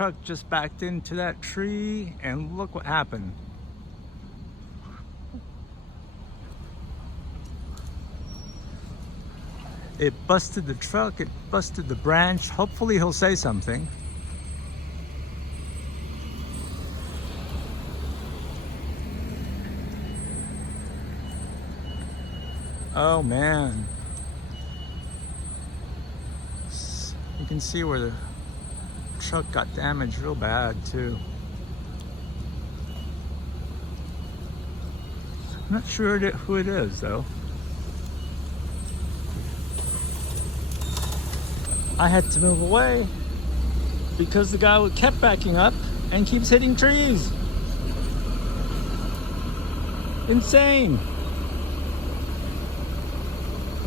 truck just backed into that tree, and look what happened. It busted the truck, it busted the branch. Hopefully he'll say something. Oh man. You can see where the truck got damaged real bad too. I'm not sure who it is though. I had to move away because the guy kept backing up and keeps hitting trees. Insane.